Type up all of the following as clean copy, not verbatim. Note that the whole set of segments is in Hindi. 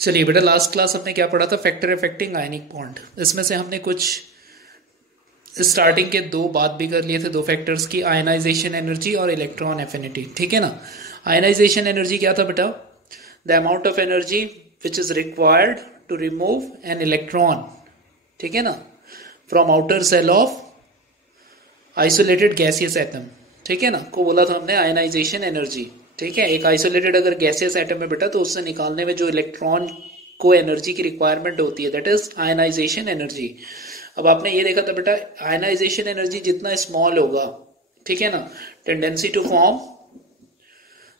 चलिए बेटा, लास्ट क्लास हमने क्या पढ़ा था? Factor affecting ionic bond. इसमें से हमने कुछ स्टार्टिंग के दो बात भी कर लिए थे, दो फैक्टर्स की, आयनाइजेशन एनर्जी और इलेक्ट्रॉन एफिनिटी। ठीक है ना? आयनाइजेशन एनर्जी क्या था बेटा? The amount of energy which is required to remove an electron, ठीक है ना, from outer shell of isolated gaseous atom, ठीक है ना, को बोला था हमने आयनाइजेशन एनर्जी। ठीक है, एक आइसोलेटेड अगर गैसियस एटम है बेटा, तो उससे निकालने में जो इलेक्ट्रॉन को एनर्जी की रिक्वायरमेंट होती है, दैट इज आयनाइजेशन एनर्जी। अब आपने ये देखा था बेटा, आयनाइजेशन एनर्जी जितना स्मॉल होगा, ठीक है ना, tendency to form,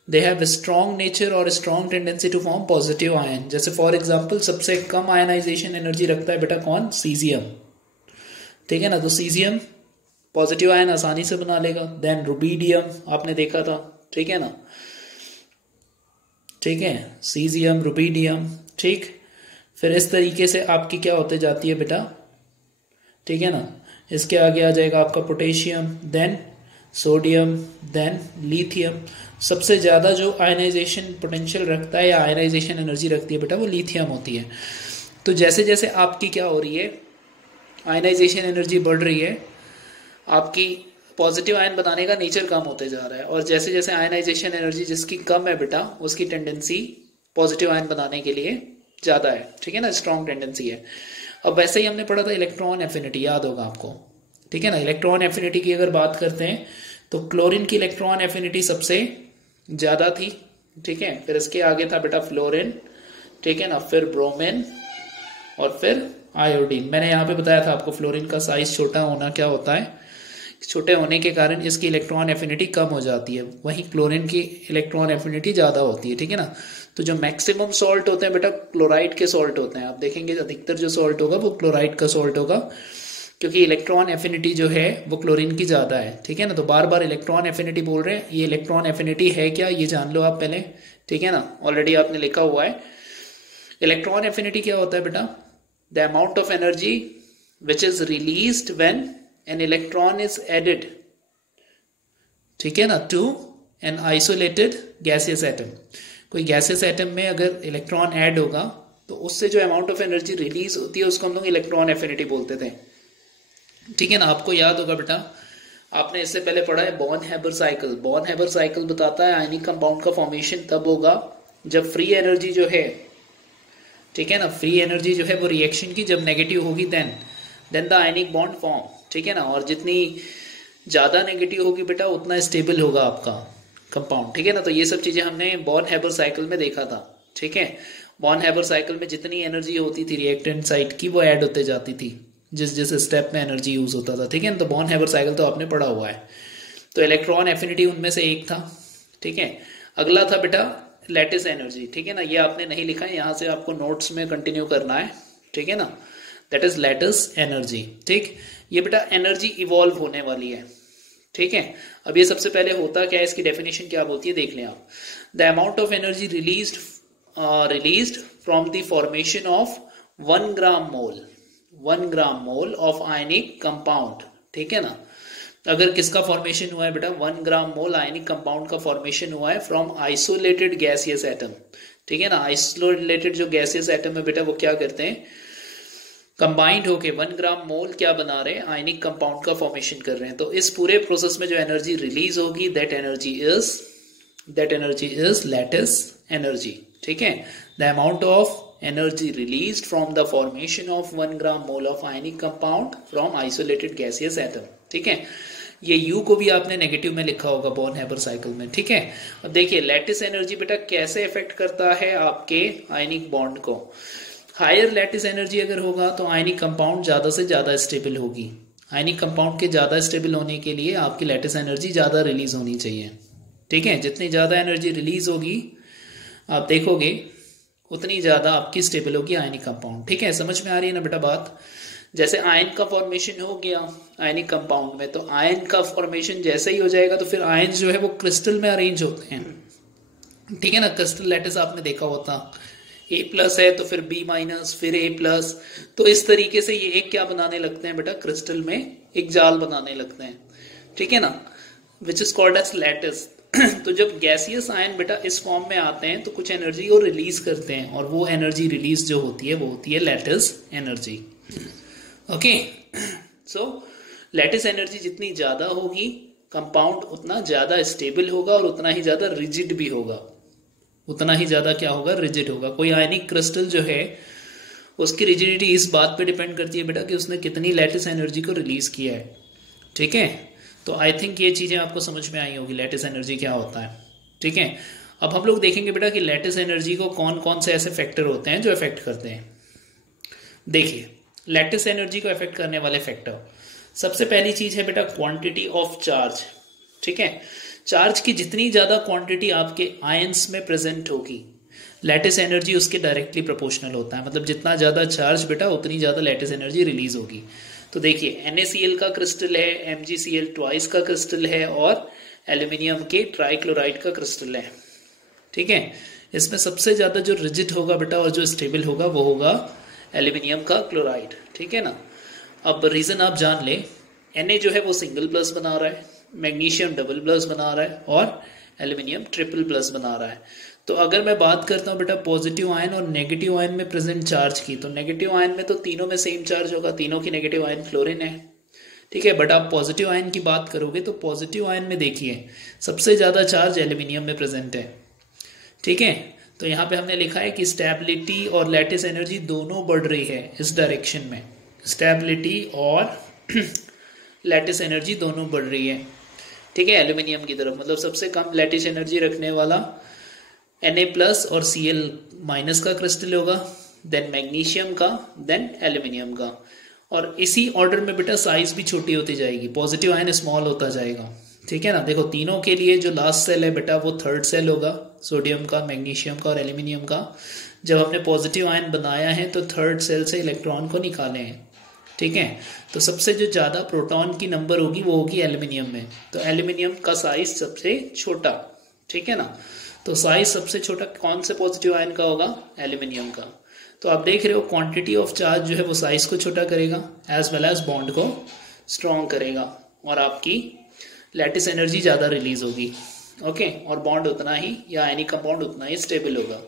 they have strong nature और strong tendency to form positive ion. जैसे फॉर एग्जांपल सबसे कम आयनाइजेशन एनर्जी रखता है बेटा कौन? सीजियम। ठीक है ना, तो सीजियम पॉजिटिव आयन आसानी से बना लेगा। देन रुबीडियम आपने देखा था, ठीक है ना, ठीक है, सीजियम, रुबीडियम, ठीक। फिर इस तरीके से आपकी क्या होते जाती है बेटा, ठीक है ना, इसके आगे आ जाएगा आपका potassium, then sodium, then lithium. सबसे ज्यादा जो आयनाइजेशन पोटेंशियल रखता है या आयनाइजेशन एनर्जी रखती है बेटा, वो लिथियम होती है। तो जैसे जैसे आपकी क्या हो रही है, आयनाइजेशन एनर्जी बढ़ रही है, आपकी पॉजिटिव आयन बनाने का नेचर कम होते जा रहा है, और जैसे जैसे आयनाइजेशन एनर्जी जिसकी कम है बेटा, उसकी टेंडेंसी पॉजिटिव आयन बनाने के लिए ज्यादा है। ठीक है ना, स्ट्रॉन्ग टेंडेंसी है। अब वैसे ही हमने पढ़ा था इलेक्ट्रॉन एफिनिटी, याद होगा आपको। ठीक है ना, इलेक्ट्रॉन एफिनिटी की अगर बात करते हैं तो क्लोरीन की इलेक्ट्रॉन एफिनिटी सबसे ज्यादा थी। ठीक है, फिर इसके आगे था बेटा फ्लोरीन, ठीक है ना, फिर ब्रोमीन और फिर आयोडीन। मैंने यहाँ पे बताया था आपको फ्लोरीन का साइज छोटा होना क्या होता है, छोटे होने के कारण इसकी इलेक्ट्रॉन एफिनिटी कम हो जाती है, वहीं क्लोरीन की इलेक्ट्रॉन एफिनिटी ज्यादा होती है। ठीक है ना, तो जो मैक्सिमम सॉल्ट होते हैं बेटा क्लोराइड के सॉल्ट होते हैं। आप देखेंगे अधिकतर जो सॉल्ट होगा वो क्लोराइड का सॉल्ट होगा, क्योंकि इलेक्ट्रॉन एफिनिटी जो है वो क्लोरीन की ज्यादा है। ठीक है ना, तो बार बार इलेक्ट्रॉन एफिनिटी बोल रहे हैं, ये इलेक्ट्रॉन एफिनिटी है क्या, ये जान लो आप पहले। ठीक है ना, ऑलरेडी आपने लिखा हुआ है। इलेक्ट्रॉन एफिनिटी क्या होता है बेटा? The amount of energy which is released when an electron is added, ठीक है ना, to an isolated gaseous atom. कोई गैसियस एटम में अगर इलेक्ट्रॉन ऐड होगा तो उससे जो अमाउंट ऑफ एनर्जी रिलीज होती है उसको हम लोग इलेक्ट्रॉन एफिनिटी बोलते थे। ठीक है ना, आपको याद होगा बेटा, आपने इससे पहले पढ़ा है born Haber cycle. Born Haber cycle बताता है आयनिक कंपाउंड का फॉर्मेशन तब होगा जब फ्री एनर्जी जो है, ठीक है ना, फ्री एनर्जी जो है वो रिएक्शन की जब नेगेटिव होगी, then the ionic bond form. ठीक है ना, और जितनी ज्यादा नेगेटिव होगी बेटा उतना स्टेबल होगा आपका कंपाउंड। ठीक है ना, तो ये सब चीजें हमने बॉर्न हैबर साइकिल में देखा था। ठीक है, बॉर्न हैबर साइकिल में जितनी एनर्जी होती थी रिएक्टेंट साइड की, वो ऐड होते जाती थी जिस जिस स्टेप में एनर्जी यूज होता था। ठीक है ना, तो बॉर्न हैबर साइकिल तो आपने पढ़ा हुआ है। तो इलेक्ट्रॉन एफिनिटी उनमें से एक था। ठीक है, अगला था बेटा लैटिस एनर्जी। ठीक है ना, ये आपने नहीं लिखा है, यहां से आपको नोट्स में कंटिन्यू करना है। ठीक है ना, दैट इज लैटिस एनर्जी। ठीक, ये बेटा एनर्जी इवॉल्व होने वाली है। ठीक है, अब ये सबसे पहले होता क्या है, इसकी डेफिनेशन क्या बोलती है देख लें आप। The amount of energy released from the formation of 1 gram mole of ionic compound. ठीक है ना, अगर किसका फॉर्मेशन हुआ है बेटा? 1 ग्राम मोल आयनिक कंपाउंड का फॉर्मेशन हुआ है फ्रॉम आइसोलेटेड गैसियस एटम। ठीक है ना, आइसोलेटेड जो गैसियस एटम है बेटा वो क्या करते हैं, कंबाइंड होके 1 ग्राम मोल क्या बना रहे हैं, आयनिक कंपाउंड का फॉर्मेशन कर रहे हैं। तो इस पूरे प्रोसेस में जो एनर्जी रिलीज होगी, that energy is lattice energy. ठीक है, the amount of energy released from the formation of 1 gram mole of ionic compound from isolated gaseous atom. ठीक है, ये U को भी आपने नेगेटिव में लिखा होगा बॉर्न हैबर साइकिल में। ठीक है, अब देखिए लैटिस एनर्जी बेटा कैसे इफेक्ट करता है आपके आयनिक बॉन्ड को। हायर लैटिस एनर्जी अगर होगा तो आयनिक कंपाउंड ज्यादा से ज्यादा स्टेबल होगी। आयनिक कंपाउंड के ज्यादा स्टेबल होने के लिए आपकी लैटिस एनर्जी ज्यादा रिलीज होनी चाहिए। ठीक है, जितनी ज्यादा एनर्जी रिलीज होगी आप देखोगे उतनी ज्यादा आपकी स्टेबल होगी आयनिक कंपाउंड। ठीक है, समझ में आ रही है ना बेटा बात? जैसे आयन का फॉर्मेशन हो गया आयनिक कंपाउंड में, तो आयन का फॉर्मेशन जैसे ही हो जाएगा तो फिर आयन जो है वो क्रिस्टल में अरेंज होते हैं। ठीक है ना, क्रिस्टल लैटिस आपने देखा होता, A+ है तो फिर B-, फिर A+, तो इस तरीके से ये एक क्या बनाने लगते हैं बेटा, क्रिस्टल में एक जाल बनाने लगते हैं। ठीक है ना, which is called as lattice. तो जब गैसियस आयन बेटा इस फॉर्म में आते हैं तो कुछ एनर्जी को रिलीज करते हैं, और वो एनर्जी रिलीज जो होती है वो होती है लैटिस एनर्जी। ओके, सो लैटिस एनर्जी जितनी ज्यादा होगी कंपाउंड उतना ज्यादा स्टेबल होगा और उतना ही ज्यादा रिजिड भी होगा, उतना ही ज्यादा क्या होगा, रिजिड होगा। कोई आयनिक क्रिस्टल जो है उसकी रिजिडिटी इस बात पे डिपेंड करती है बेटा कि उसने कितनी लैटिस एनर्जी को रिलीज किया है। ठीक है, तो आई थिंक ये चीजें आपको समझ में आई होगी लैटिस एनर्जी क्या होता है। ठीक है, अब हम लोग देखेंगे बेटा कि लैटिस एनर्जी को कौन कौन से ऐसे फैक्टर होते हैं जो इफेक्ट करते हैं। देखिए, लैटिस एनर्जी को इफेक्ट करने वाले फैक्टर, सबसे पहली चीज है बेटा क्वांटिटी ऑफ चार्ज। ठीक है, चार्ज की जितनी ज्यादा क्वांटिटी आपके आयंस में प्रेजेंट होगी लैटिस एनर्जी उसके डायरेक्टली प्रोपोर्शनल होता है। मतलब जितना ज्यादा चार्ज बेटा उतनी ज्यादा लैटिस एनर्जी रिलीज होगी। तो देखिए NaCl का क्रिस्टल है, MgCl ट्वाइस का क्रिस्टल है, और एल्यूमिनियम के ट्राइक्लोराइड का क्रिस्टल है। ठीक है, इसमें सबसे ज्यादा जो रिजिड होगा बेटा और जो स्टेबल होगा वो होगा एल्यूमिनियम का क्लोराइड। ठीक है ना। अब रीजन आप जान ले, Na जो है वो सिंगल प्लस बना रहा है, मैग्नीशियम डबल प्लस बना रहा है, और एल्यूमिनियम ट्रिपल प्लस बना रहा है। तो अगर मैं बात करता हूं बेटा पॉजिटिव आयन और नेगेटिव आयन में प्रेजेंट चार्ज की, तो नेगेटिव आयन में तो तीनों में सेम चार्ज होगा, तीनों की नेगेटिव आयन फ्लोरीन है। ठीक है, बट आप पॉजिटिव आयन की बात करोगे तो पॉजिटिव आयन में देखिए सबसे ज्यादा चार्ज एल्यूमिनियम में प्रेजेंट है। ठीक है, तो यहाँ पे हमने लिखा है कि स्टेबिलिटी और लैटिस एनर्जी दोनों बढ़ रही है इस डायरेक्शन में, स्टेबिलिटी और लैटिस एनर्जी दोनों बढ़ रही है। ठीक है, एल्यूमिनियम की तरफ, मतलब सबसे कम लैटिस एनर्जी रखने वाला Na प्लस और Cl माइनस का क्रिस्टल होगा, देन मैग्नीशियम का, देन एल्यूमिनियम का। और इसी ऑर्डर में बेटा साइज भी छोटी होती जाएगी, पॉजिटिव आयन स्मॉल होता जाएगा। ठीक है ना। देखो तीनों के लिए जो लास्ट सेल है बेटा वो थर्ड सेल होगा, सोडियम का, मैग्नीशियम का और एल्यूमिनियम का। जब हमने पॉजिटिव आयन बनाया है तो थर्ड सेल से इलेक्ट्रॉन को निकाले हैं। ठीक है, तो सबसे जो ज्यादा प्रोटॉन की नंबर होगी वो होगी एल्यूमिनियम में, तो एल्यूमिनियम का साइज सबसे छोटा। ठीक है ना, तो साइज सबसे छोटा कौन से पॉजिटिव आयन का होगा, एल्यूमिनियम का। तो आप देख रहे हो क्वांटिटी ऑफ चार्ज जो है वो साइज को छोटा करेगा एज वेल एज बॉन्ड को स्ट्रॉन्ग करेगा, और आपकी लैटिस एनर्जी ज्यादा रिलीज होगी। ओके, और बॉन्ड उतना ही या आयनिक कंपाउंड उतना ही स्टेबल होगा।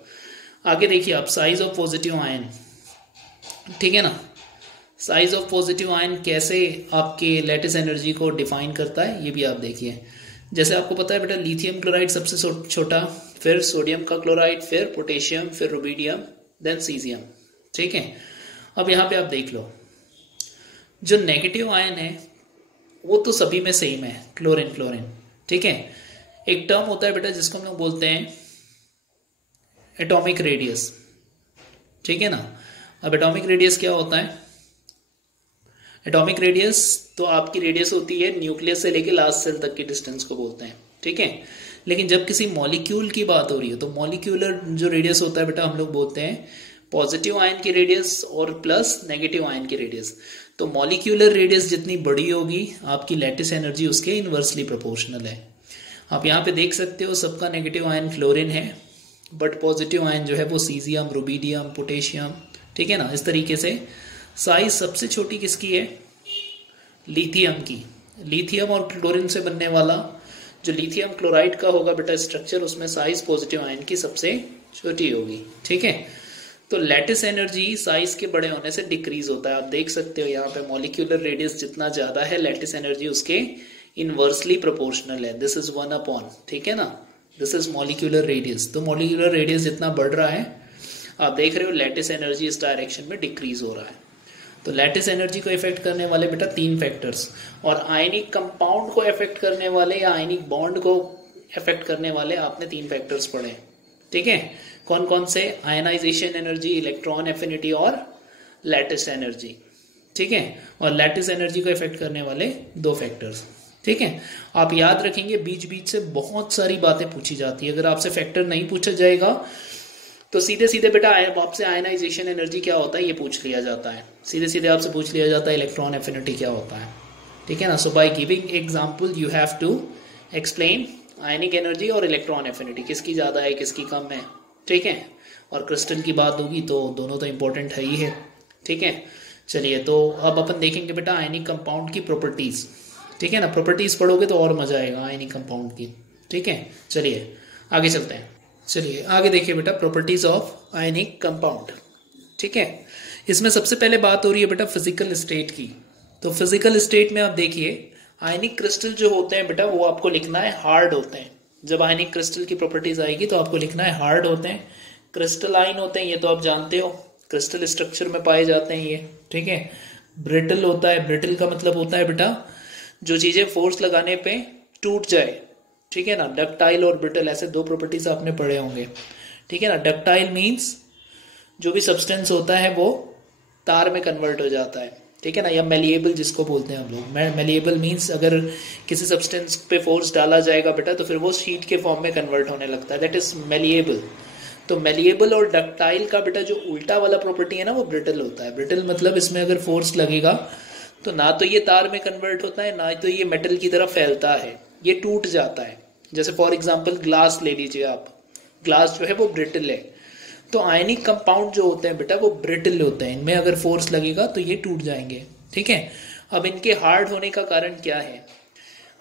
आगे देखिए आप साइज ऑफ पॉजिटिव आयन। ठीक है ना, साइज ऑफ पॉजिटिव आयन कैसे आपके लैटिस एनर्जी को डिफाइन करता है ये भी आप देखिए। जैसे आपको पता है बेटा लिथियम क्लोराइड सबसे छोटा, फिर सोडियम का क्लोराइड, फिर पोटेशियम, फिर रुबिडियम, देन सीजियम। ठीक है, अब यहाँ पे आप देख लो जो नेगेटिव आयन है वो तो सभी में सेम है, क्लोरीन क्लोरीन। ठीक है, एक टर्म होता है बेटा जिसको हम लोग बोलते हैं एटॉमिक रेडियस। ठीक है ना, अब एटॉमिक रेडियस क्या होता है, एटॉमिक रेडियस तो आपकी रेडियस होती है न्यूक्लियस से लेके लास्ट सेल तक की डिस्टेंस को बोलते हैं। ठीक है, लेकिन जब किसी मॉलिक्यूल की बात हो रही है तो मॉलिक्यूलर जो रेडियस होता है बेटा हम लोग बोलते हैं पॉजिटिव आयन की रेडियस और प्लस नेगेटिव आयन की रेडियस। तो मॉलिक्यूलर रेडियस जितनी बड़ी होगी आपकी लैटिस एनर्जी उसके इनवर्सली प्रोपोर्शनल है। आप यहाँ पे देख सकते हो सबका नेगेटिव आयन फ्लोरीन है, बट पॉजिटिव आयन जो है वो सीजियम, रुबिडियम, पोटेशियम। ठीक है ना, इस तरीके से साइज सबसे छोटी किसकी है, लिथियम की। लिथियम और क्लोरीन से बनने वाला जो लिथियम क्लोराइड का होगा बेटा स्ट्रक्चर, उसमें साइज पॉजिटिव आयन की सबसे छोटी होगी। ठीक है, तो लैटिस एनर्जी साइज के बड़े होने से डिक्रीज होता है। आप देख सकते हो यहाँ पे मॉलिक्यूलर रेडियस जितना ज्यादा है लैटिस एनर्जी उसके इनवर्सली प्रोपोर्शनल है, दिस इज 1/। ठीक है ना, दिस इज मॉलिक्यूलर रेडियस। तो मॉलिक्यूलर रेडियस जितना बढ़ रहा है आप देख रहे हो लैटिस एनर्जी इस डायरेक्शन में डिक्रीज हो रहा है। तो लैटिस एनर्जी को इफेक्ट करने वाले बेटा 3 फैक्टर्स, और आयनिक कंपाउंड को इफेक्ट करने वाले या आयनिक बॉन्ड को इफेक्ट करने वाले आपने 3 फैक्टर्स पढ़े। ठीक है, कौन कौन से, आयनाइजेशन एनर्जी, इलेक्ट्रॉन एफिनिटी और लैटिस एनर्जी। ठीक है, और लैटिस एनर्जी को इफेक्ट करने वाले 2 फैक्टर्स। ठीक है, आप याद रखेंगे बीच बीच से बहुत सारी बातें पूछी जाती है। अगर आपसे फैक्टर नहीं पूछा जाएगा तो सीधे सीधे बेटा आपसे आयनाइजेशन एनर्जी क्या होता है ये पूछ लिया जाता है, सीधे सीधे आपसे पूछ लिया जाता है इलेक्ट्रॉन एफिनिटी क्या होता है। ठीक है ना, so by giving example you have to explain ionic energy और इलेक्ट्रॉन एफिनिटी, किसकी ज्यादा है किसकी कम है। ठीक है, और क्रिस्टल की बात होगी तो दोनों तो इंपॉर्टेंट है ही है। ठीक है, चलिए तो अब अपन देखेंगे बेटा आयनिक कंपाउंड की प्रॉपर्टीज। ठीक है ना, प्रॉपर्टीज पढ़ोगे तो और मजा आएगा आयनिक कंपाउंड की। ठीक है, चलिए आगे चलते हैं। चलिए आगे देखिए बेटा, प्रॉपर्टीज ऑफ आयनिक कंपाउंड। ठीक है, इसमें सबसे पहले बात हो रही है बेटा फिजिकल स्टेट की। तो फिजिकल स्टेट में आप देखिए आयनिक क्रिस्टल जो होते हैं बेटा वो आपको लिखना है हार्ड होते हैं। जब आयनिक क्रिस्टल की प्रॉपर्टीज आएगी तो आपको लिखना है हार्ड होते हैं, क्रिस्टलाइन होते हैं, ये तो आप जानते हो, क्रिस्टल स्ट्रक्चर में पाए जाते हैं ये। ठीक है, ब्रिटल होता है, ब्रिटल का मतलब होता है बेटा जो चीजें फोर्स लगाने पे टूट जाए। ठीक है ना, डक्टाइल और ब्रिटल ऐसे दो प्रॉपर्टीज आपने पढ़े होंगे। ठीक है ना, डक्टाइल मीन्स जो भी सब्सटेंस होता है वो तार में कन्वर्ट हो जाता है। ठीक है ना, या मेलिएबल जिसको बोलते हैं हम लोग। मेलिएबल मीन्स अगर किसी सब्सटेंस पे फोर्स डाला जाएगा बेटा तो फिर वो शीट के फॉर्म में कन्वर्ट होने लगता है, दैट इज मेलिएबल। तो मेलिएबल और डक्टाइल का बेटा जो उल्टा वाला प्रॉपर्टी है ना वो ब्रिटल होता है। ब्रिटल मतलब इसमें अगर फोर्स लगेगा तो ना तो ये तार में कन्वर्ट होता है ना तो ये मेटल की तरफ फैलता है, ये टूट जाता है। जैसे फॉर एग्जाम्पल ग्लास ले लीजिए आप, ग्लास जो है वो ब्रिटल है। तो आयनिक कंपाउंड जो होते हैं बेटा वो ब्रिटल होते हैं, इनमें अगर फोर्स लगेगा तो ये टूट जाएंगे। ठीक है, अब इनके हार्ड होने का कारण क्या है?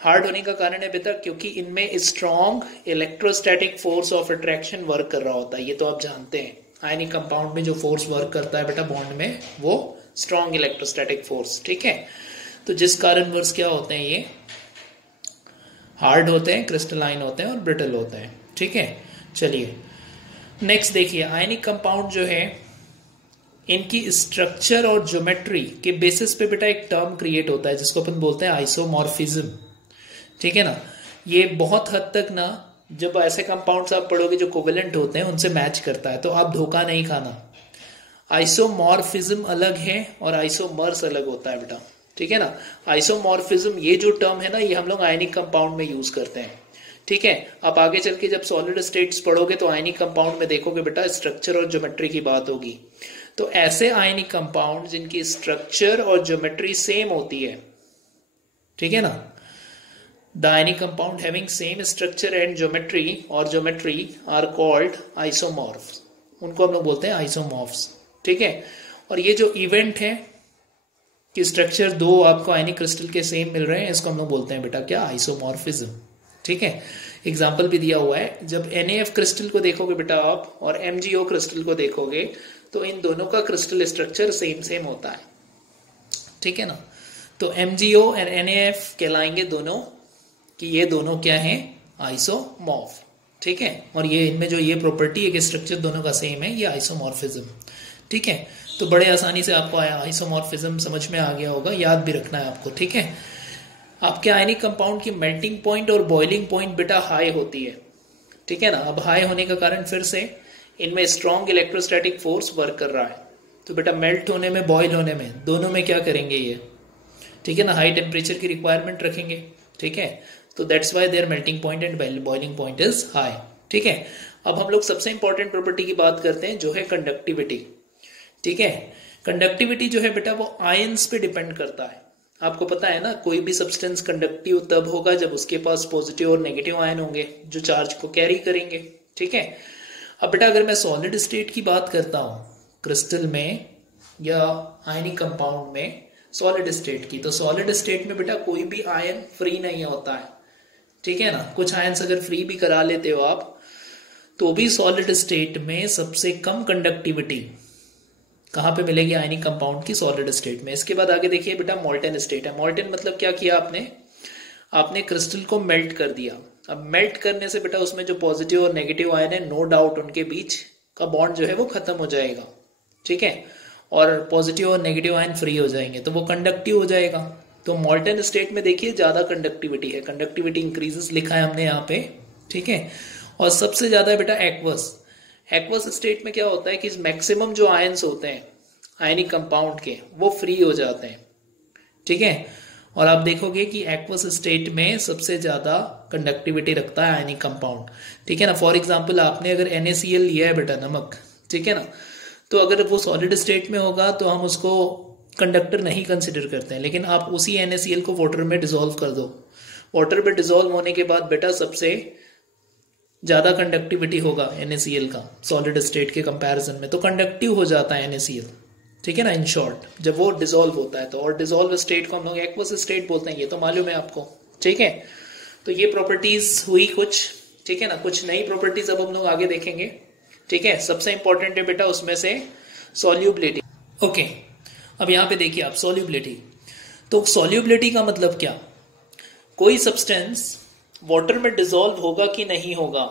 हार्ड होने का कारण है बेटा क्योंकि इनमें strong electrostatic force of attraction work कर रहा होता है, ये तो आप जानते हैं। आयनिक कंपाउंड में जो फोर्स वर्क करता है बेटा बॉन्ड में वो स्ट्रॉन्ग इलेक्ट्रोस्टैटिक फोर्स। ठीक है, तो जिस कारण वर्स क्या होते हैं, ये हार्ड होते हैं, क्रिस्टलाइन होते हैं और ब्रिटल होते हैं। ठीक है, चलिए नेक्स्ट देखिए, आयनिक कंपाउंड जो है इनकी स्ट्रक्चर और ज्योमेट्री के बेसिस पे बेटा एक टर्म क्रिएट होता है जिसको अपन बोलते हैं आइसोमॉर्फिज्म। ठीक है ना, ये बहुत हद तक ना जब ऐसे कंपाउंड्स आप पढ़ोगे जो कोवेलेंट होते हैं उनसे मैच करता है, तो आप धोखा नहीं खाना। आइसोमॉर्फिज्म अलग है और आइसोमर्स अलग होता है बेटा। ठीक है ना, आइसोमॉर्फिज्म ये जो टर्म है ना ये हम लोग आयनिक कंपाउंड में यूज करते हैं। ठीक है, आप आगे चल के जब सॉलिड स्टेट्स पढ़ोगे तो आयनिक कंपाउंड में देखोगे बेटा स्ट्रक्चर और ज्योमेट्री की बात होगी। तो ऐसे आयनिक कंपाउंड जिनकी स्ट्रक्चर और ज्योमेट्री सेम होती है, ठीक है ना, the ionic compound having same structure and geometry are called isomorphs, उनको हम लोग बोलते हैं आइसोमॉर्फ्स। ठीक है, और ये जो इवेंट है कि स्ट्रक्चर दो आपको आयनिक क्रिस्टल के सेम मिल रहे हैं, इसको हम लोग बोलते हैं बेटा क्या, आइसोमॉर्फिज्म। ठीक है, एग्जाम्पल भी दिया हुआ है, जब NaF क्रिस्टल को देखोगे बेटा आप और MgO क्रिस्टल को देखोगे तो इन दोनों का क्रिस्टल स्ट्रक्चर सेम होता है। ठीक है ना, तो MgO और NaF कहलाएंगे दोनों कि ये दोनों क्या हैं, आइसोमॉर्फ। ठीक है, और ये इनमें जो ये प्रॉपर्टी है कि स्ट्रक्चर दोनों का सेम है, ये आइसोमॉर्फिज्म। ठीक है, तो बड़े आसानी से आपको आइसोमॉर्फिज्म समझ में आ गया होगा, याद भी रखना है आपको। ठीक है, आपके आयनिक कंपाउंड की मेल्टिंग पॉइंट और बॉइलिंग पॉइंट बेटा हाई होती है। ठीक है ना, अब हाई होने का कारण फिर से इनमें स्ट्रॉन्ग इलेक्ट्रोस्टैटिक फोर्स वर्क कर रहा है, तो बेटा मेल्ट होने में बॉयल होने में दोनों में क्या करेंगे ये, ठीक है ना, हाई टेम्परेचर की रिक्वायरमेंट रखेंगे। ठीक है, तो that's why their melting point and boiling point is high. ठीक है, अब हम लोग सबसे इंपॉर्टेंट प्रॉपर्टी की बात करते हैं जो है कंडक्टिविटी। ठीक है, कंडक्टिविटी जो है बेटा वो आयंस पे डिपेंड करता है। आपको पता है ना, कोई भी सब्सटेंस कंडक्टिव तब होगा जब उसके पास पॉजिटिव और नेगेटिव आयन होंगे जो चार्ज को कैरी करेंगे। ठीक है, अब बेटा अगर मैं सॉलिड स्टेट की बात करता हूं क्रिस्टल में या आयनिक कंपाउंड में सॉलिड स्टेट की, तो सॉलिड स्टेट में बेटा कोई भी आयन फ्री नहीं होता है। ठीक है ना, कुछ आयन्स अगर फ्री भी करा लेते हो आप तो भी सॉलिड स्टेट में सबसे कम कंडक्टिविटी कहां पे मिलेगी, आयनिक कंपाउंड की, सॉलिड स्टेट में। इसके बाद आगे देखिए बेटा मॉल्टन स्टेट है। मॉल्टन मतलब क्या किया आपने क्रिस्टल को मेल्ट कर दिया। अब मेल्ट करने से बेटा उसमें जो पॉजिटिव और नेगेटिव आयन है नो डाउट उनके बीच का बॉन्ड जो है वो खत्म हो जाएगा। ठीक है, और पॉजिटिव और नेगेटिव आयन फ्री हो जाएंगे तो वो कंडक्टिव हो जाएगा। तो मॉल्टन स्टेट में देखिए ज्यादा कंडक्टिविटी है, कंडक्टिविटी इंक्रीजेस लिखा है हमने यहाँ पे। ठीक है, और सबसे ज्यादा है बेटा एक्वस। एक्वस स्टेट में क्या होता है कि मैक्सिमम जो आयंस होते हैं आयनिक कंपाउंड के वो फ्री हो जाते हैं। ठीक है, और आप देखोगे कि एक्वस स्टेट में सबसे ज्यादा कंडक्टिविटी रखता है आयनिक कंपाउंड। ठीक है ना, फॉर एग्जांपल आपने अगर NaCl लिया है बेटा नमक, ठीक है ना, तो अगर वो सॉलिड स्टेट में होगा तो हम उसको कंडक्टर नहीं कंसिडर करते हैं, लेकिन आप उसी NaCl को वाटर में डिसॉल्व कर दो, वाटर में डिसॉल्व होने के बाद बेटा सबसे ज्यादा कंडक्टिविटी होगा NaCl का सॉलिड स्टेट के कंपैरिजन में, तो कंडक्टिव हो जाता है NaCl। ठीक है ना, इन शॉर्ट जब वो डिसॉल्व होता है तो, और डिसॉल्व स्टेट को हम लोग एक्वस स्टेट बोलते हैं, ये तो मालूम है आपको। ठीक है, तो ये प्रॉपर्टीज हुई कुछ, ठीक है ना। कुछ नई प्रॉपर्टीज अब हम लोग आगे देखेंगे, ठीक है। सबसे इंपॉर्टेंट है बेटा उसमें से सॉल्युबिलिटी। ओके, अब यहां पे देखिए आप सॉल्युबिलिटी। तो सॉल्युबिलिटी का मतलब क्या, कोई सब्सटेंस वाटर में डिसॉल्व होगा कि नहीं होगा,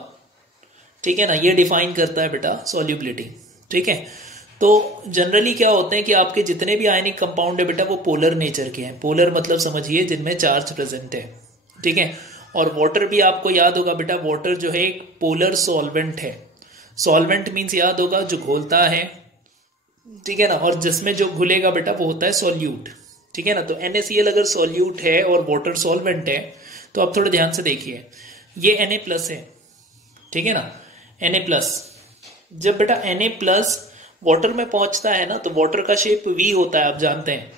ठीक है ना, ये डिफाइन करता है बेटा सॉल्युबिलिटी, ठीक है। तो जनरली क्या होते हैं कि आपके जितने भी आयनिक कंपाउंड है बेटा वो पोलर नेचर के हैं। पोलर मतलब समझिए जिनमें चार्ज प्रेजेंट है, ठीक है। और वाटर भी आपको याद होगा बेटा, वाटर जो है एक पोलर सॉल्वेंट है। सॉल्वेंट मीन्स याद होगा जो घोलता है, ठीक है ना, और जिसमें जो घुलेगा बेटा वो होता है सॉल्यूट, ठीक है ना। तो NaCl अगर सॉल्यूट है और वाटर सॉल्वेंट है, तो आप थोड़ा ध्यान से देखिए, ये Na+ है, ठीक है ना, Na+। जब बेटा Na+ वाटर में पहुंचता है ना, तो वाटर का शेप V होता है, आप जानते हैं,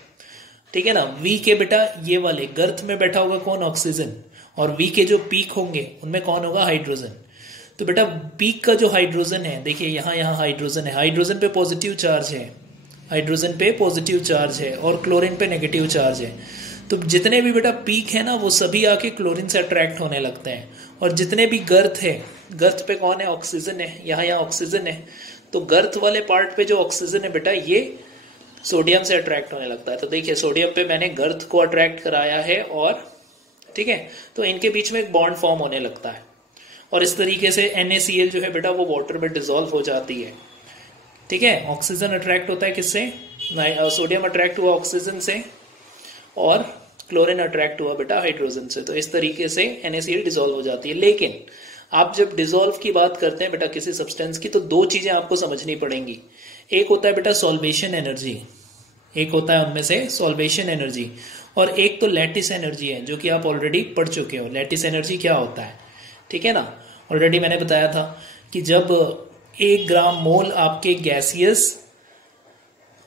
ठीक है ना। V के बेटा ये वाले गर्थ में बैठा होगा कौन, ऑक्सीजन, और V के जो पीक होंगे उनमें कौन होगा, हाइड्रोजन। तो बेटा पीक का जो हाइड्रोजन है, देखिए यहाँ हाइड्रोजन है, हाइड्रोजन पे पॉजिटिव चार्ज है, हाइड्रोजन पे पॉजिटिव चार्ज है, और क्लोरीन पे नेगेटिव चार्ज है। तो जितने भी बेटा पीक है ना, वो सभी आके क्लोरीन से अट्रैक्ट होने लगते हैं। और जितने भी गर्थ है, गर्थ पे कौन है, ऑक्सीजन है, यहाँ ऑक्सीजन है। तो गर्थ वाले पार्ट पे जो ऑक्सीजन है बेटा, ये सोडियम से अट्रैक्ट होने लगता है। तो देखिए सोडियम पे मैंने गर्थ को अट्रैक्ट कराया है, और ठीक है, तो इनके बीच में एक बॉन्ड फॉर्म होने लगता है, और इस तरीके से NaCl जो है बेटा वो वाटर में डिसॉल्व हो जाती है, ठीक है। ऑक्सीजन अट्रैक्ट होता है किससे, सोडियम अट्रैक्ट हुआ ऑक्सीजन से, और क्लोरीन अट्रैक्ट हुआ बेटा हाइड्रोजन से। तो इस तरीके से NaCl डिसॉल्व हो जाती है। लेकिन आप जब डिसॉल्व की बात करते हैं बेटा किसी सब्सटेंस की, तो दो चीजें आपको समझनी पड़ेंगी। एक होता है बेटा सॉल्वेशन एनर्जी, एक होता है उनमें से सॉल्वेशन एनर्जी, और एक तो लैटिस एनर्जी है, जो कि आप ऑलरेडी पढ़ चुके हो। लैटिस एनर्जी क्या होता है, ठीक है ना, ऑलरेडी मैंने बताया था कि जब 1 ग्राम मोल आपके गैसियस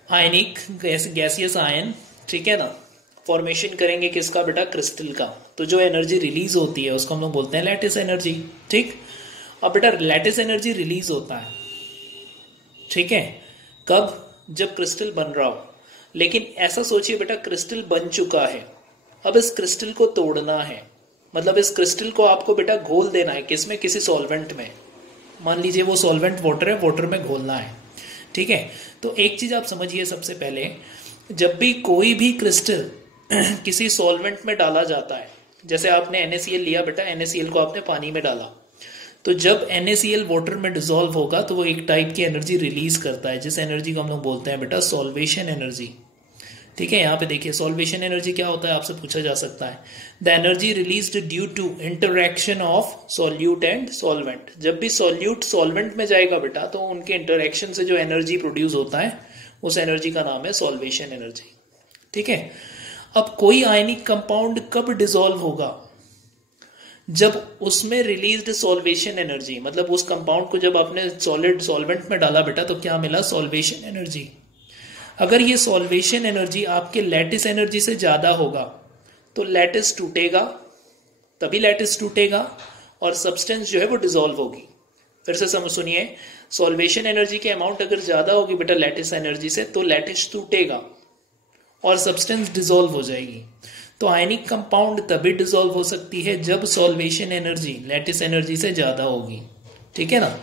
आयन, ठीक है ना, फॉर्मेशन करेंगे किसका बेटा, क्रिस्टल का, तो जो एनर्जी रिलीज होती है उसको हम लोग बोलते हैं लैटिस एनर्जी, ठीक। अब बेटा लैटिस एनर्जी रिलीज होता है, ठीक है, कब, जब क्रिस्टल बन रहा हो। लेकिन ऐसा सोचिए बेटा क्रिस्टल बन चुका है, अब इस क्रिस्टल को तोड़ना है, मतलब इस क्रिस्टल को आपको बेटा घोल देना है, किसमें, किसी सॉल्वेंट में। मान लीजिए वो सॉल्वेंट वाटर है, वाटर में घोलना है, ठीक है। तो एक चीज आप समझिए, सबसे पहले जब भी कोई भी क्रिस्टल किसी सॉल्वेंट में डाला जाता है, जैसे आपने NaCl लिया बेटा, NaCl को आपने पानी में डाला, तो जब NaCl वाटर में डिसॉल्व होगा तो वो एक टाइप की एनर्जी रिलीज करता है, जिस एनर्जी को हम लोग बोलते हैं बेटा सॉल्वेशन एनर्जी, ठीक है। यहाँ पे देखिए सॉल्वेशन एनर्जी क्या होता है, आपसे पूछा जा सकता है। The energy released due to interaction of solute and solvent. जब भी सॉल्यूट सॉल्वेंट में जाएगा बेटा, तो उनके इंटरैक्शन से जो एनर्जी प्रोड्यूस होता है, उस एनर्जी का नाम है सॉल्वेशन एनर्जी, ठीक है। अब कोई आयनिक कंपाउंड कब डिसॉल्व होगा, जब उसमें रिलीज्ड सॉल्वेशन एनर्जी, मतलब उस कंपाउंड को जब आपने सॉलिड सॉल्वेंट में डाला बेटा, तो क्या मिला, सॉल्वेशन एनर्जी। अगर ये सॉल्वेशन एनर्जी आपके लैटिस एनर्जी से ज्यादा होगा, तो लैटिस टूटेगा, तभी लैटिस टूटेगा और सब्सटेंस जो है वो डिसॉल्व होगी। फिर से समझ सुनिए, सॉल्वेशन एनर्जी की अमाउंट अगर ज्यादा होगी बेटा लैटिस एनर्जी से, तो लैटिस टूटेगा और सब्सटेंस डिसॉल्व हो जाएगी। तो आयनिक कंपाउंड तभी डिसॉल्व हो सकती है जब सॉल्वेशन एनर्जी लैटिस एनर्जी से ज्यादा होगी, ठीक है ना।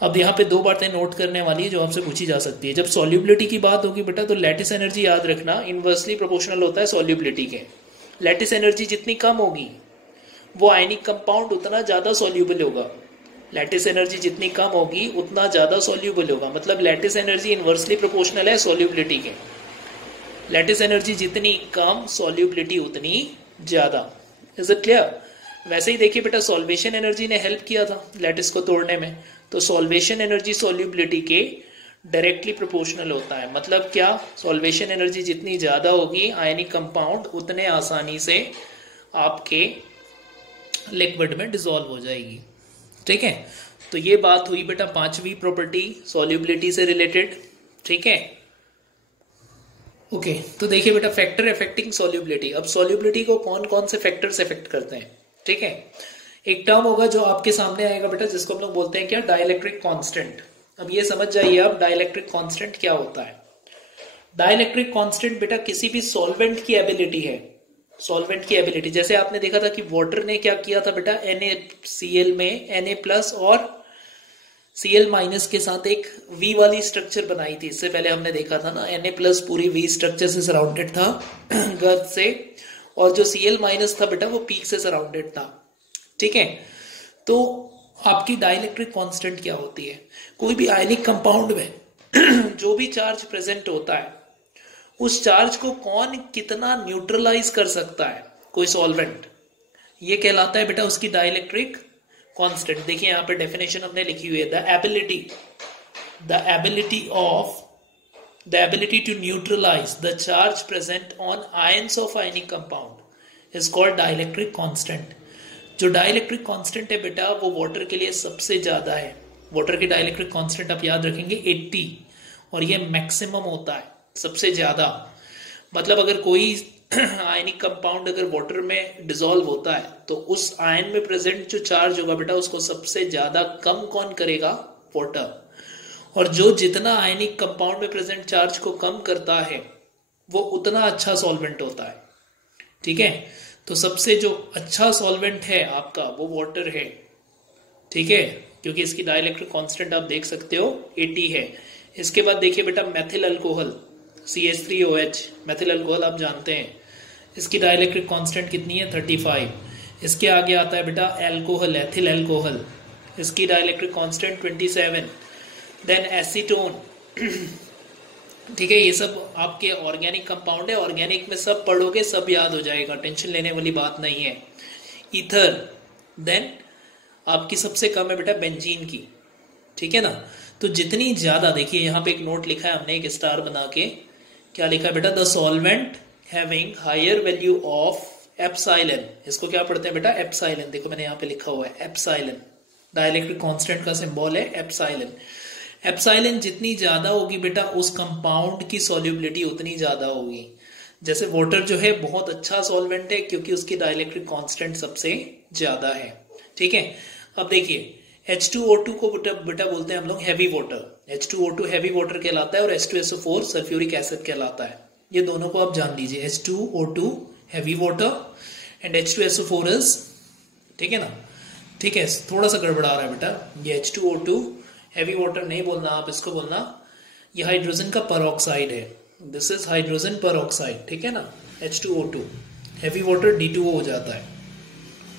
अब यहाँ पे दो बातें नोट करने वाली है जो आपसे पूछी जा सकती है। जब सॉल्युबिलिटी की बात होगी बेटा, तो लैटिस एनर्जी याद रखना इनवर्सली प्रोपोर्शनल होता है सॉल्युबिलिटी के। लैटिस एनर्जी जितनी कम होगी, वो आयनिक कंपाउंड उतना ज्यादा सॉल्युबल होगा। लैटिस एनर्जी जितनी कम होगी उतना ज्यादा सॉल्युबल होगा, मतलब लैटिस एनर्जी इनवर्सली प्रोपोर्शनल है सॉल्युबिलिटी के। लैटिस एनर्जी जितनी कम, सॉल्युबिलिटी उतनी ज्यादा। Is it clear. वैसे ही देखिए बेटा, सॉल्वेशन एनर्जी ने हेल्प किया था लैटिस को तोड़ने में, तो सॉल्वेशन एनर्जी सॉल्युबिलिटी के डायरेक्टली प्रोपोर्शनल होता है। मतलब क्या, सॉल्वेशन एनर्जी जितनी ज्यादा होगी, आयनिक कंपाउंड उतने आसानी से आपके लिक्विड में डिसॉल्व हो जाएगी, ठीक है। तो ये बात हुई बेटा पांचवी प्रॉपर्टी सॉल्युबिलिटी से रिलेटेड, ठीक है। ओके, तो देखिए बेटा फैक्टर अफेक्टिंग सॉल्युबिलिटी। अब सॉल्युबिलिटी को कौन कौन से फैक्टर्स अफेक्ट करते हैं, ठीक है। एक टर्म होगा जो आपके सामने आएगा बेटा, जिसको हम लोग बोलते हैं क्या, डाइलेक्ट्रिक कांस्टेंट। अब ये समझ जाइए आप डाइलेक्ट्रिक कांस्टेंट क्या होता है। डाइलेक्ट्रिक कांस्टेंट बेटा किसी भी सॉल्वेंट की एबिलिटी है सॉल्वेंट की एबिलिटी, जैसे आपने देखा था कि वाटर ने क्या किया था बेटा, NaCl में Na+ और Cl- के साथ एक V वाली स्ट्रक्चर बनाई थी। इससे पहले हमने देखा था ना, Na+ पूरी V स्ट्रक्चर से सराउंडेड था गर्द से, और जो Cl- था बेटा वो पीक से सराउंडेड था। ठीक है, तो आपकी डाइलेक्ट्रिक कांस्टेंट क्या होती है? कोई भी आयनिक कंपाउंड में जो भी चार्ज प्रेजेंट होता है, उस चार्ज को कौन कितना न्यूट्रलाइज कर सकता है, कोई सॉल्वेंट, ये कहलाता है बेटा उसकी डाइलेक्ट्रिक कांस्टेंट। देखिए यहां पे डेफिनेशन हमने लिखी हुई है, the ability to neutralize the charge present on ions of ionic compound is called dielectric constant। जो डाइलेक्ट्रिक कांस्टेंट है बेटा वो वाटर के लिए सबसे ज्यादा है। वाटर की डाइलेक्ट्रिक कांस्टेंट आप याद रखेंगे 80, और ये मैक्सिमम होता है, सबसे ज्यादा। मतलब अगर कोई आयनिक कंपाउंड अगर वाटर में डिसॉल्व होता है तो उस आयन में प्रेजेंट जो चार्ज होगा बेटा उसको सबसे ज्यादा कम कौन करेगा? वाटर। और जो जितना आयनिक कंपाउंड में प्रेजेंट चार्ज को कम करता है वो उतना अच्छा सॉल्वेंट होता है। ठीक है, तो सबसे जो अच्छा सॉल्वेंट है आपका वो वाटर है। ठीक है, क्योंकि इसकी डाइलेक्ट्रिक कांस्टेंट आप देख सकते हो 80 है। इसके बाद देखिए बेटा methyl alcohol CH3OH, methyl alcohol आप जानते हैं, इसकी डाइलेक्ट्रिक कांस्टेंट कितनी है? 35। इसके आगे आता है बेटा एल्कोहल, एथिल एल्कोहल, इसकी डाइलेक्ट्रिक कांस्टेंट 27। Then acetone. ठीक है, ये सब आपके ऑर्गेनिक कंपाउंड है, ऑर्गेनिक में सब पढ़ोगे सब याद हो जाएगा, टेंशन लेने वाली बात नहीं है। ईथर, देन आपकी सबसे कम है बेटा बेंजीन की। ठीक है ना, तो जितनी ज्यादा, देखिए यहाँ पे एक नोट लिखा है हमने एक स्टार बना के, क्या लिखा है बेटा? The solvent having higher value of epsilon, इसको क्या पढ़ते हैं बेटा? एप्सिलॉन। देखो मैंने यहाँ पे लिखा हुआ है एप्सिलॉन, डाइलेक्ट्रिक कांस्टेंट का सिंबल है एप्सिलॉन। एप्सिलॉन जितनी ज्यादा होगी बेटा उस कंपाउंड की सॉल्युबिलिटी उतनी ज्यादा होगी। जैसे वाटर जो है बहुत अच्छा सॉल्वेंट है क्योंकि उसकी डाइलेक्ट्रिक कांस्टेंट सबसे ज्यादा है। ठीक है, अब देखिए H2O2 को बेटा बोलते हैं हम लोग heavy water. H2O2 heavy water कहलाता है और H2SO4 सल्फ्यूरिक एसिड कहलाता है। ये दोनों को आप जान लीजिए, H2O2 heavy water and H2SO4 is, ठीक है ना। ठीक है, थोड़ा सा गड़बड़ा रहा है बेटा, ये H2O2 हैवी वाटर नहीं बोलना, आप इसको बोलना ये हाइड्रोजन का परऑक्साइड है, दिस इज हाइड्रोजन परऑक्साइड। ठीक है ना, H2O2 हैवी वाटर D2O हो जाता है,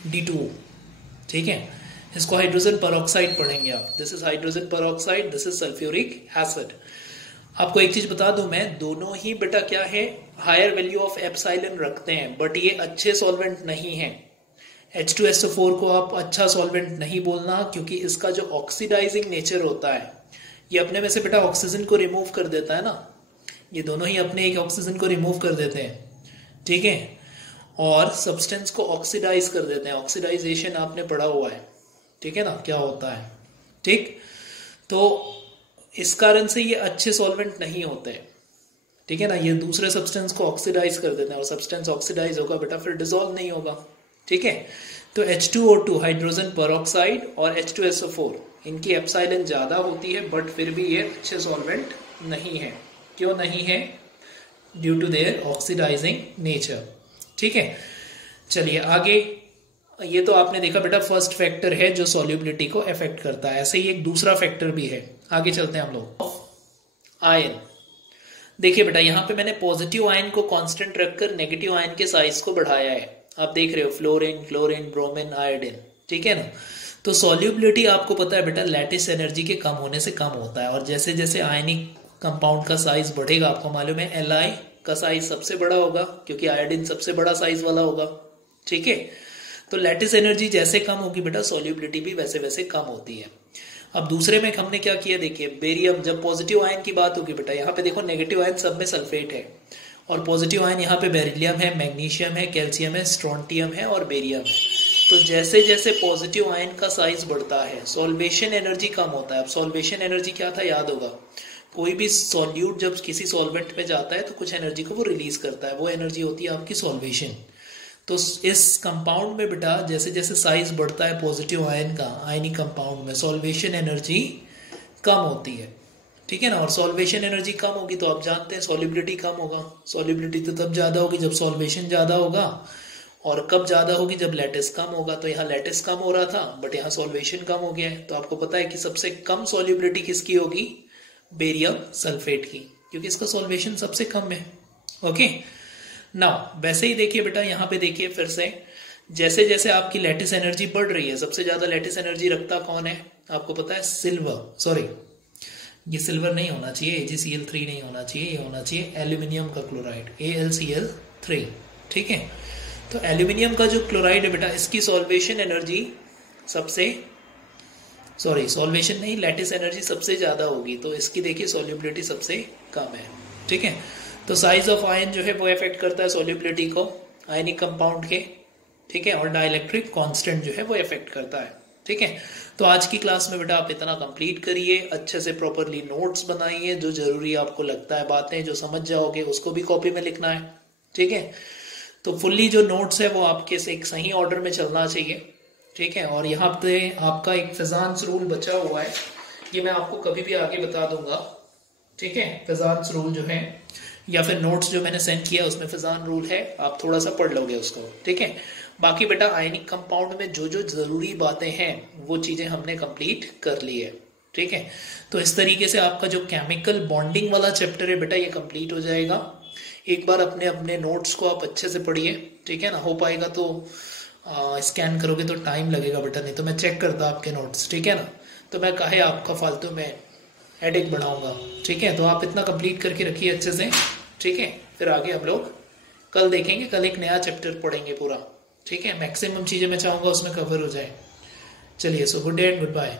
D2O। ठीक है, इसको हाइड्रोजन परऑक्साइड पढ़ेंगे आप, this is hydrogen peroxide, this is sulphuric acid. आपको एक चीज बता दूं मैं, दोनों ही बेटा क्या है, हायर वैल्यू ऑफ एप्सिलॉन रखते हैं, बट ये अच्छे सॉल्वेंट नहीं है। H2SO4 को आप अच्छा सॉल्वेंट नहीं बोलना क्योंकि इसका जो ऑक्सीडाइजिंग नेचर होता है ये अपने में से बेटा ऑक्सीजन को रिमूव कर देता है ना, ये दोनों ही अपने एक ऑक्सीजन को रिमूव कर देते हैं। ठीक है, और सब्सटेंस को ऑक्सीडाइज कर देते हैं, ऑक्सीडाइजेशन आपने पढ़ा हुआ है। ठीक है ना, क्या होता है। ठीक, तो इस कारण से ये अच्छे सॉल्वेंट नहीं होते। ठीक है ना, ये दूसरे सब्सटेंस को ऑक्सीडाइज कर देते हैं और सब्सटेंस ऑक्सीडाइज होगा बेटा फिर डिसॉल्व नहीं होगा। ठीक है, तो H2O2 हाइड्रोजन परऑक्साइड और H2SO4 इनकी एप्सिलॉन ज्यादा होती है बट फिर भी ये अच्छे सॉल्वेंट नहीं है। क्यों नहीं है? Due to their oxidising nature. ठीक है, चलिए आगे। ये तो आपने देखा बेटा फर्स्ट फैक्टर है जो सॉल्युबिलिटी को अफेक्ट करता है, ऐसे ही एक दूसरा फैक्टर भी है। आगे चलते हैं हम लोग। आयन, देखिए बेटा यहाँ पे मैंने पॉजिटिव आयन को कांस्टेंट रखकर नेगेटिव आयन के साइज को बढ़ाया है। आप देख रहे हो फ्लोरीन, क्लोरीन, ब्रोमीन, आयोडीन। ठीक है ना, तो सॉल्युबिलिटी आपको पता है बेटा लैटिस एनर्जी के कम होने से कम होता है, और जैसे जैसे आयनिक कंपाउंड का साइज बढ़ेगा, आपको मालूम है Li का साइज सबसे बड़ा होगा क्योंकि आयोडीन सबसे बड़ा साइज वाला होगा। ठीक है, तो लैटिस एनर्जी जैसे कम होगी बेटा सॉल्युबिलिटी भी वैसे वैसे कम होती है। अब दूसरे में हमने क्या किया, देखिए बेरियम, जब पॉजिटिव आयन की बात होगी बेटा, यहाँ पे देखो नेगेटिव आयन सब में सल्फेट है और पॉजिटिव आयन यहाँ पे बेरिलियम है, मैग्नीशियम है, कैल्शियम है, स्ट्रोंटियम है और बेरियम है। तो जैसे जैसे पॉजिटिव आयन का साइज बढ़ता है सॉल्वेशन एनर्जी कम होता है। अब सॉल्वेशन एनर्जी क्या था याद होगा, कोई भी सॉल्यूट जब किसी सॉल्वेंट में जाता है तो कुछ एनर्जी को वो रिलीज करता है, वो एनर्जी होती है आपकी सॉल्वेशन। तो इस कंपाउंड में बेटा जैसे जैसे साइज बढ़ता है पॉजिटिव आयन का आयनिक कंपाउंड में, सॉल्वेशन एनर्जी कम होती है। ठीक है ना। और सॉल्वेशन एनर्जी कम होगी तो आप जानते हैं सॉल्युबिलिटी कम होगा। सॉल्युबिलिटी तो तब ज्यादा होगी जब सॉल्वेशन ज्यादा होगा, और कब ज्यादा होगी जब लैटिस कम होगा। तो यहाँ लैटिस कम हो रहा था बट यहाँ सॉल्वेशन कम हो गया है। तो आपको पता है कि सबसे कम सॉल्युबिलिटी किसकी होगी, बेरियम सल्फेट की, क्योंकि इसका सॉल्वेशन सबसे कम है। ओके नाउ वैसे ही देखिए बेटा, यहाँ पे देखिए फिर से, जैसे जैसे आपकी लैटिस एनर्जी बढ़ रही है, सबसे ज्यादा लैटिस एनर्जी रखता कौन है आपको पता है, सिल्वर, सॉरी ये सिल्वर नहीं होना चाहिए, AgCl3 नहीं होना चाहिए, ये होना चाहिए एल्यूमिनियम का क्लोराइड, AlCl3। ठीक है, तो एल्यूमिनियम का जो क्लोराइड है बेटा, इसकी सॉल्वेशन एनर्जी सबसे, सॉरी सॉल्वेशन नहीं, लैटिस एनर्जी सबसे ज्यादा होगी, तो इसकी देखिए सॉल्युबिलिटी सबसे कम है। ठीक है, तो साइज ऑफ आयन जो है वो इफेक्ट करता है सॉल्युबिलिटी को आयनिक कंपाउंड के। ठीक है, और डाइलेक्ट्रिक कांस्टेंट जो है वो इफेक्ट करता है। ठीक है, तो आज की क्लास में बेटा आप इतना कंप्लीट करिए, अच्छे से प्रॉपरली नोट्स बनाइए, जो जरूरी आपको लगता है बातें जो समझ जाओगे उसको भी कॉपी में लिखना है। ठीक है, तो फुल्ली जो नोट्स है वो आपके से एक सही ऑर्डर में चलना चाहिए। ठीक है, और यहाँ पे आपका एक फिजान्स रूल बचा हुआ है, ये मैं आपको कभी भी आगे बता दूंगा। ठीक है, फिजान्स रूल जो है, या फिर नोट्स जो मैंने सेंड किया उसमें फिजान रूल है, आप थोड़ा सा पढ़ लोगे उसको। ठीक है, बाकी बेटा आयनिक कंपाउंड में जो जो जरूरी बातें हैं वो चीजें हमने कंप्लीट कर ली है। ठीक है, तो इस तरीके से आपका जो केमिकल बॉन्डिंग वाला चैप्टर है बेटा ये कंप्लीट हो जाएगा। एक बार अपने अपने नोट्स को आप अच्छे से पढ़िए। ठीक है ना, हो पाएगा तो स्कैन करोगे तो टाइम लगेगा बेटा, नहीं तो मैं चेक करता आपके नोट्स। ठीक है ना, तो मैं काहे आपका फालतू में हेडेक बढ़ाऊंगा। ठीक है, तो आप इतना कंप्लीट करके रखिए अच्छे से। ठीक है, फिर आगे हम लोग कल देखेंगे, कल एक नया चैप्टर पढ़ेंगे पूरा। ठीक है, मैक्सिमम चीजें मैं चाहूंगा उसमें कवर हो जाए। चलिए, so good day and good bye.